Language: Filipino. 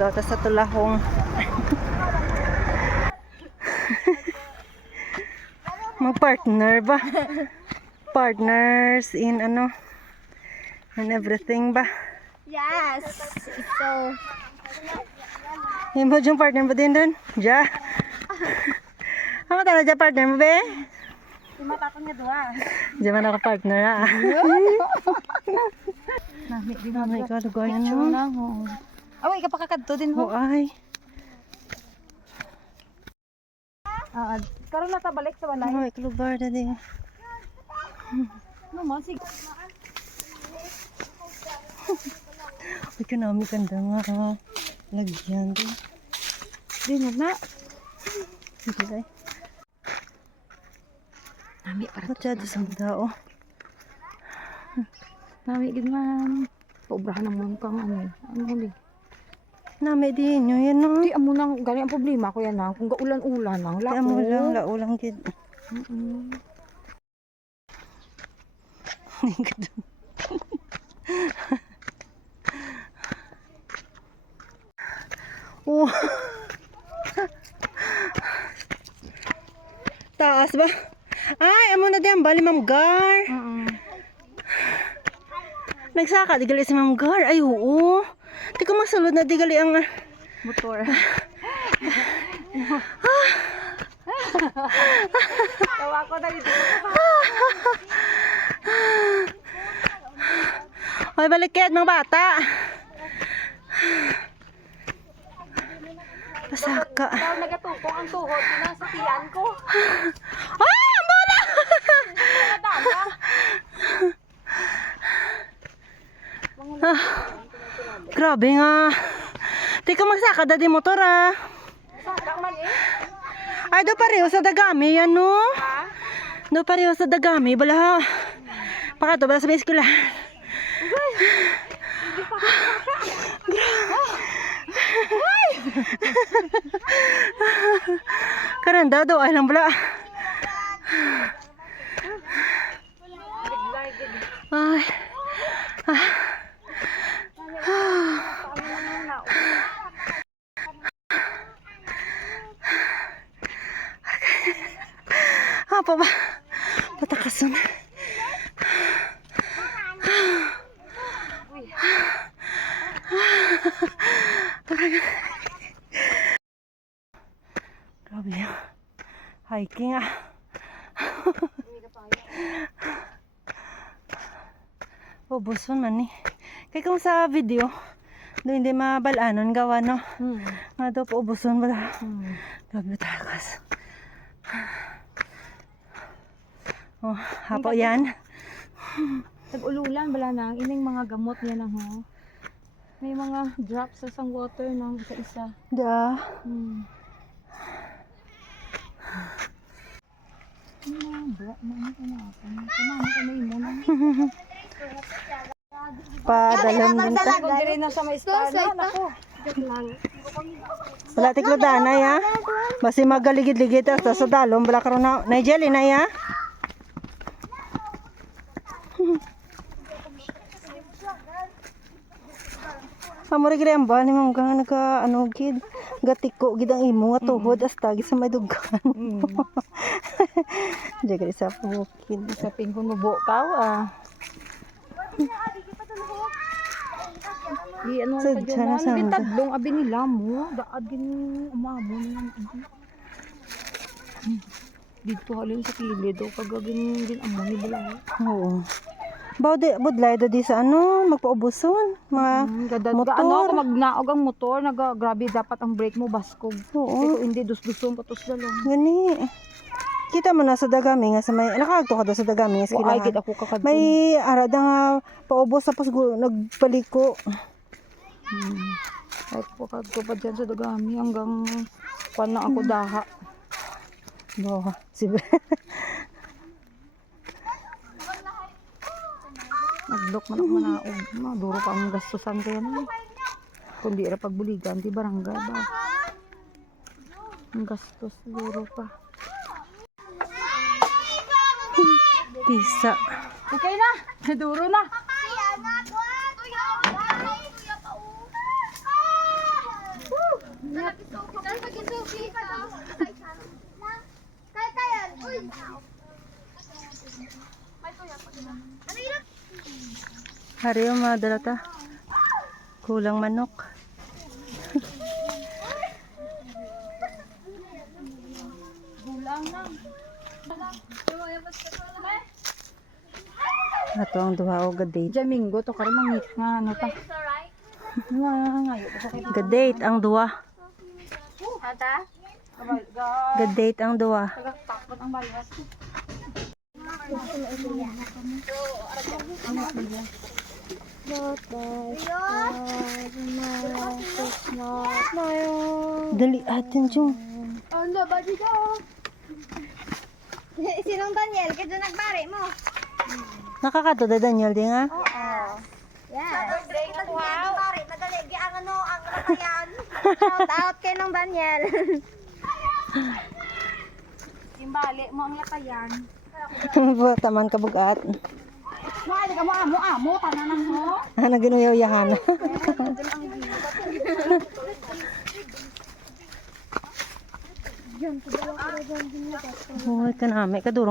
daw ta sa tulahong. Mag-partner ba? Partners in ano? And everything ba? Yes. So, Yung ba yung partner mo din doon? Ja? Ano tala dyan partner mo be? matapon nga dua. Diyan man ako partner ha. Nami, Oh my God, lugar na. Away, kapakakadto din ho. Oh ay. Karon na ta balik sa balay. Oh, lugar na din. No man, sige. Uy, kanami kanda nga. Lagyan din. Din na. Sige tayo. Nami para Masyado sa tao. Nami gid man. Pobrahan naman kang ano. Ano huli? Nami din yun, yan no. Di amo nang gani ang problema ko yan na. Kung gaulan-ulan lang, Kaya mo lang, laulang kid. Oh. Taas ba? Ay, amo na din bali Ma'am Gar. Nagsaka di gali si Ma'am Gar. Ay, oo. Di ko masulod na di gali ang Motor. Tawa ko na dito. Hoy, baliket mga bata. Pasaka. Daw nagatupok ang tuhod ko na sa tiyan ko. Ah, bola! Dada. Grabe nga. Di ka magsaka dadi motor ah. Saka man eh. Ay, do pareho sa dagami yan no. Ha? Do pareho sa dagami. Bala. Pakato, bala sa may eskwela. Karanda daw ay lang bala. Ay. Apa ba? Patakasan. Grabe yan. Hiking ah. Ubuson man eh. Kaya kung sa video, doon hindi mabalanon gawa no. Nga daw po ubuson ba? Grabe talagas. Oh, hapo yan. Tag-ululan bala nang ining mga gamot niya na ho. May mga drops sa sang water ng isa-isa. Da. Padalam din ta. Kung dire na sa may espada, nako. Wala tiklo dana ya. Basi magaligid-ligid ta sa dalom bala karon na Nigel na ya. Amore gire ang ba ni ma'am kang naka ano gid gatiko gid ang imo nga tuhod hasta gid sa may dugan. Jagre sa bukid Sa pingkon mo bukaw ah. Di ano Sa pa dyan na dyan. sa- Bitadlong abi nila mo. Daad gin umamo na. Dito halin sa kilid o kagagin din amo ni bala. Oo. Bawde budlay do di sa ano magpaubuson mga Gadad motor. ka ano kung magnaog ang motor, grabe dapat ang brake mo baskog. Oo. Ito hindi dus-duson patos dalong. Gani. Kita mo na sa dagami nga sa may nakagto ka daw sa dagami nga Wa ay gid eskwelahan. ako kakadto. May arada nga paubos tapos nagpaliko. Ay ko kakadto pa dyan sa dagami hanggang kuan na ako daha. Bo, si Naglok man ako manaog. Duro pa ang gastusan ko yan. Kundi ra pagbuligan di barangay ba. Ang gastos duro pa. Pisa. Okay na. Duro na. Hari yung mga dalata. Kulang manok. Ato ang duha o gadate. Jamingo to karon mangit nga ano pa. Ngayo pa kay Gadate ang duha. ata. Gadate ang duha. Takot ang balas. Dali atin yung. Ano ba dito? Sinong Daniel? Kaya nagbari mo? Nakakato da Daniel di nga. Oo. Yes. Wow. Madali. Ang ano, ang latayan. Shout out kay nung Daniel. Timbali mo ang latayan. Taman kabugat. Mahal ka mo amo tananan mo. Naginuyaw-yahan. Huwag ka na, may kadurong.